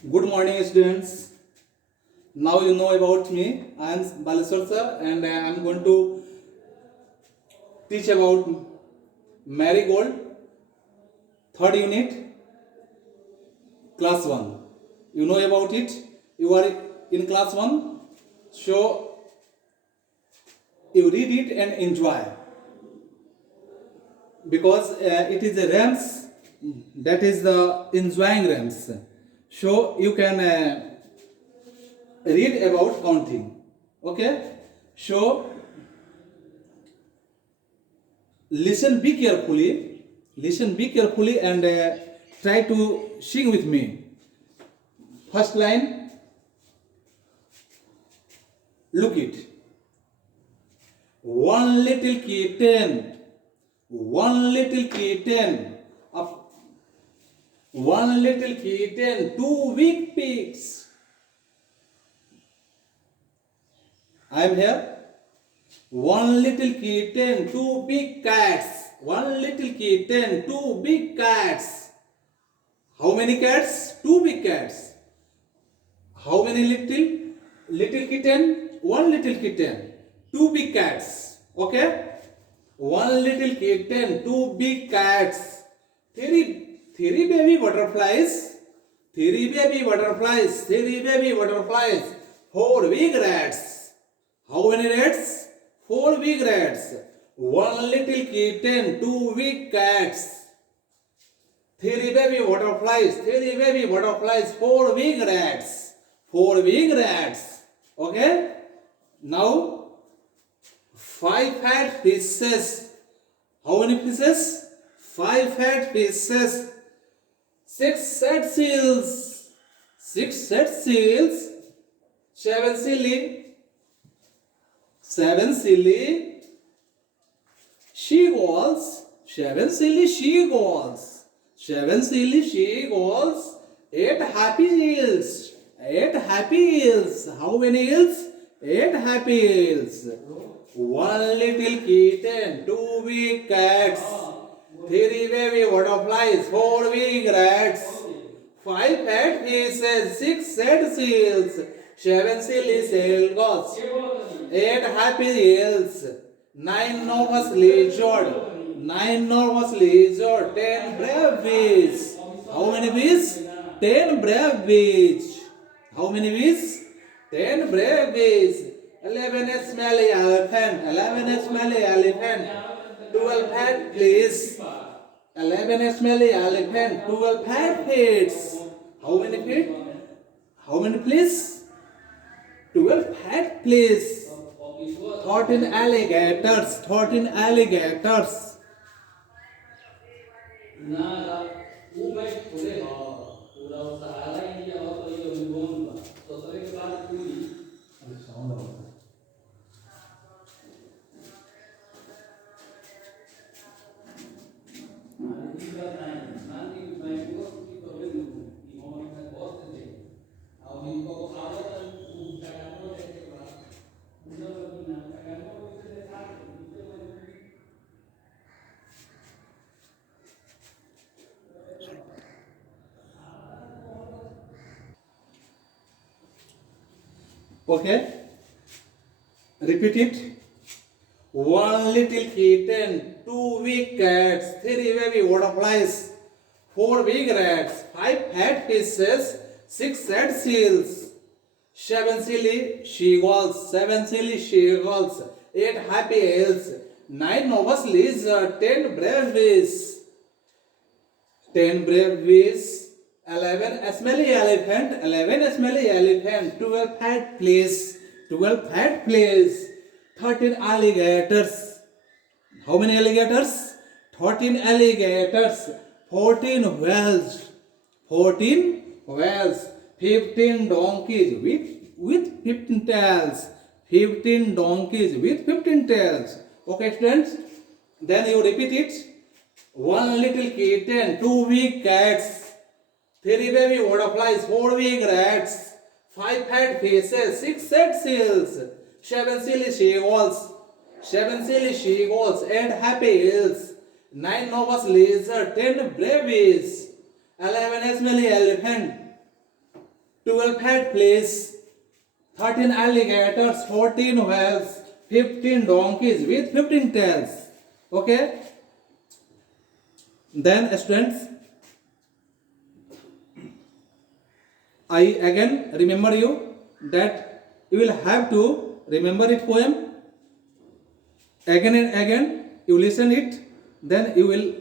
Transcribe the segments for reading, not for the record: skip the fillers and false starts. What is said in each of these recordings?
Good morning, students. Now you know about me. I am Baleshwar Sir, and I am going to teach about Marigold, third unit, class 1. You know about it. You are in class 1, so you read it and enjoy because it is a rhymes, that is the enjoying rhymes. So you can read about counting. Okay, so listen be carefully and try to sing with me. First line, look it. One little kitten, one little kitten, up, one little kitten, two big pigs. I am here. One little kitten, two big cats. One little kitten, two big cats. How many cats? Two big cats. How many little kitten? One little kitten. Two big cats. Okay? One little kitten, two big cats. Three baby butterflies. Three baby butterflies. Three baby butterflies. Four big rats. How many rats? Four big rats. One little kitten, two big cats. Three baby butterflies, four big rats. Four big rats. Okay? Now, five fat fishes. How many fishes? Five fat fishes. Six sad seals. Six sad seals. Seven silly seagulls. Seven silly seagulls. Seven silly seagulls. Eight happy eels. Eight happy eels. How many eels? Eight happy eels. One little kitten. Two big cats. Three baby butterflies. Four big rats. Five fat fishes. Six sad seals. Seven silly seagulls. Eight happy eels. Nine nervous lizard. Nine nervous lizard. 10 brave bees. How many bees? 10 brave bees. How many bees? 10 brave bees. 11 smelly elephant. 11 smelly elephant. 12 fat fleas. 11 smelly elephant. 12 fat feet. How many feet? How many fleas? 12 fat fleas. 13 alligators. 13 alligators. Okay, repeat it. One little kitten, two big cats, three baby butterflies, four big rats, five fat fishes, six sad seals, seven silly seagulls, eight happy eels, nine nervous lizards, 10 brave bees, 11 smelly elephant, 12 fat fleas, 13 alligators. How many alligators? 13 alligators, 14 whales, 15 donkeys with 15 tails, 15 donkeys with 15 tails. Okay, students? Then you repeat it. One little kitten, two big cats, three baby butterflies, four big rats, five fat fishes, six sad seals, seven silly seagulls, eight happy eels, nine nervous lizards, 10 brave bees, 11 smelly elephant, 12 fat fleas, 13 alligators, 14 whales, 15 donkeys with 15 tails. Okay? Then students, I again remember you that you will have to remember it poem again and again. You listen it, then you will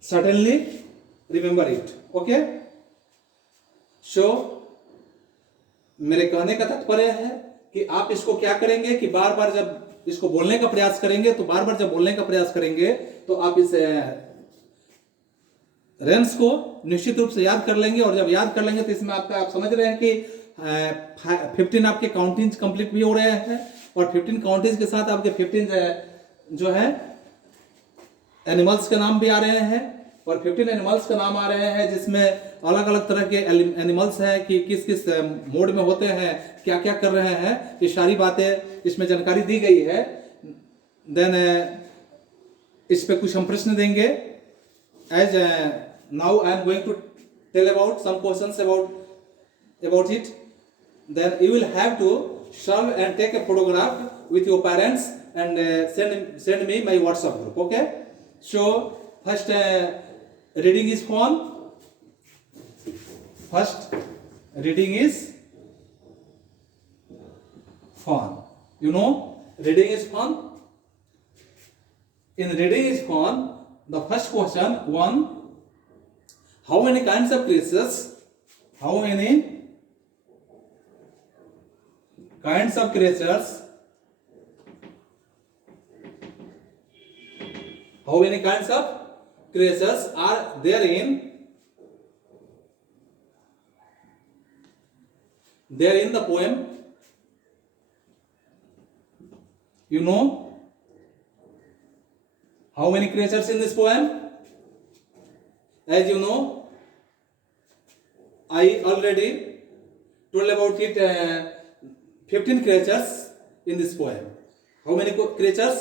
certainly remember it. Okay? So मेरे कहने का तात्पर्य है कि आप इसको क्या करेंगे कि बार बार जब इसको बोलने का प्रयास करेंगे तो बार बार जब बोलने का प्रयास करेंगे तो आप इस रेंस को निश्चित रूप से याद कर लेंगे, और जब याद कर लेंगे तो इसमें आपका आप समझ रहे हैं कि 15 आपके काउंटिंग कंप्लीट भी हो रहे हैं, और 15 काउंटिंग के साथ आपके 15 जो है एनिमल्स के नाम भी आ रहे हैं, और 15 एनिमल्स का नाम आ रहे हैं जिसमें अलग अलग तरह के एनिमल्स हैं कि किस किस मोड में होते हैं, क्या क्या कर रहे हैं, ये सारी बातें इसमें जानकारी दी गई है। देन इस पे कुछ हम प्रश्न देंगे। As now I am going to tell about some questions about it, then you will have to serve and take a photograph with your parents and send me my WhatsApp group. Okay, so first reading is fun. First reading is fun. You know, reading is fun. In reading is fun, the first question, one, how many kinds of creatures? How many kinds of creatures? How many kinds of creatures are there in the poem? You know how many creatures in this poem? As you know, I already told about it. 15 creatures in this poem. How many creatures?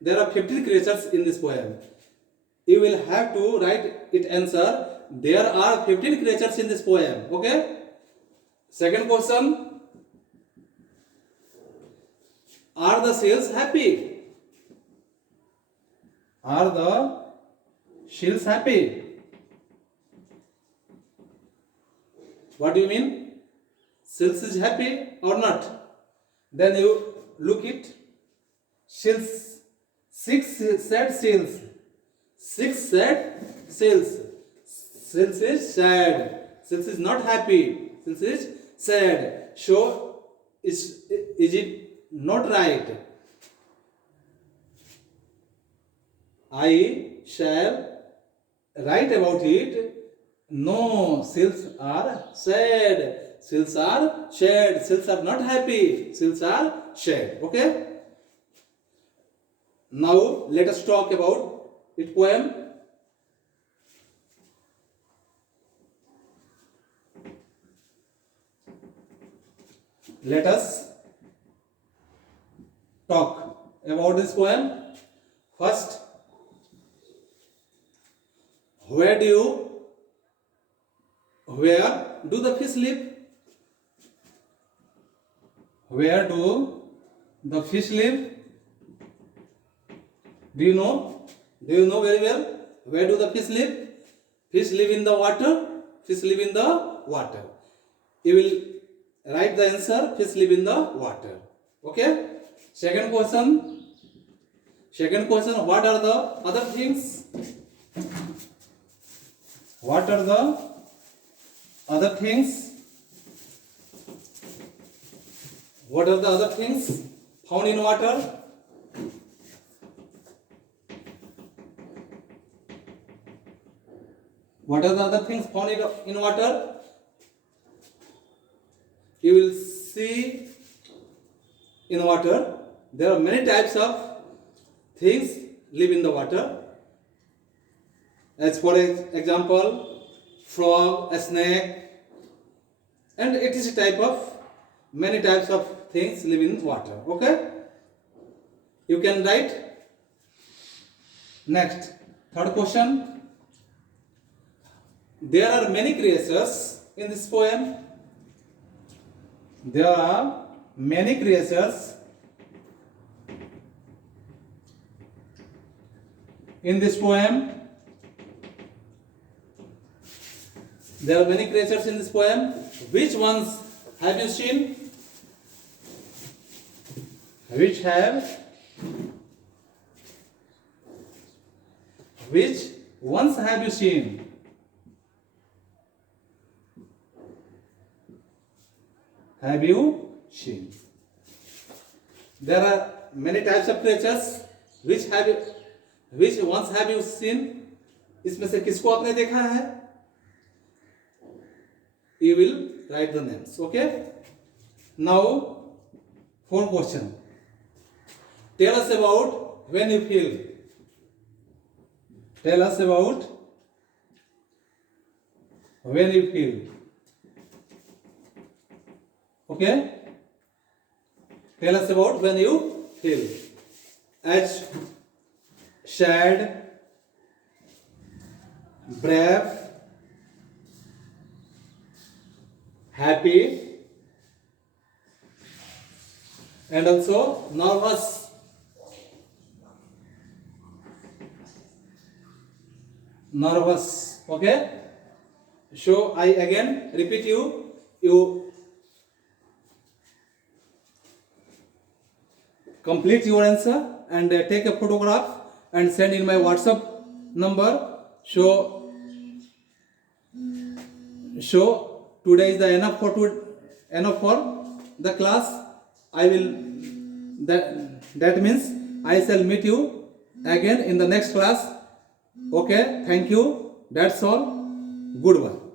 There are 15 creatures in this poem. You will have to write it answer. There are 15 creatures in this poem. Okay? Second question. Are the seals happy? Are the seals happy? What do you mean? Seals is happy or not? Then you look it. Seals. 6 sad seals. 6 sad seals. Seals is sad. Seals is not happy. Seals is sad. So is it not right? I shall write about it. No, seals are sad. Seals are sad. Seals are not happy. Seals are sad. Okay? Now let us talk about it poem. Let us talk about this poem. First, where do the fish live? Where do the fish live? Do you know? Do you know very well? Where do the fish live? Fish live in the water. Fish live in the water. You will write the answer. Fish live in the water. Okay? Second question. What are the other things? What are the other things? What are the other things found in water? What are the other things found in water? You will see in water there are many types of things live in the water. As for example, frog, a snake, and it is a type of many types of things live in water. Okay? You can write. Next, third question. There are many creatures in this poem. There are many creatures in this poem. There are many creatures in this poem. Which ones have you seen? Which ones have you seen? Have you seen? There are many types of creatures. Which ones have you seen? इसमें से किसको आपने देखा है? You will write the names. Okay. Now, 4 question. Tell us about when you feel. Tell us about when you feel. Okay. Tell us about when you feel. As sad, brave, happy, and also nervous. Okay. So I again repeat you complete your answer and take a photograph and send in my WhatsApp number. So today is the enough for the class. That means I shall meet you again in the next class. Okay, thank you. That's all. Goodbye.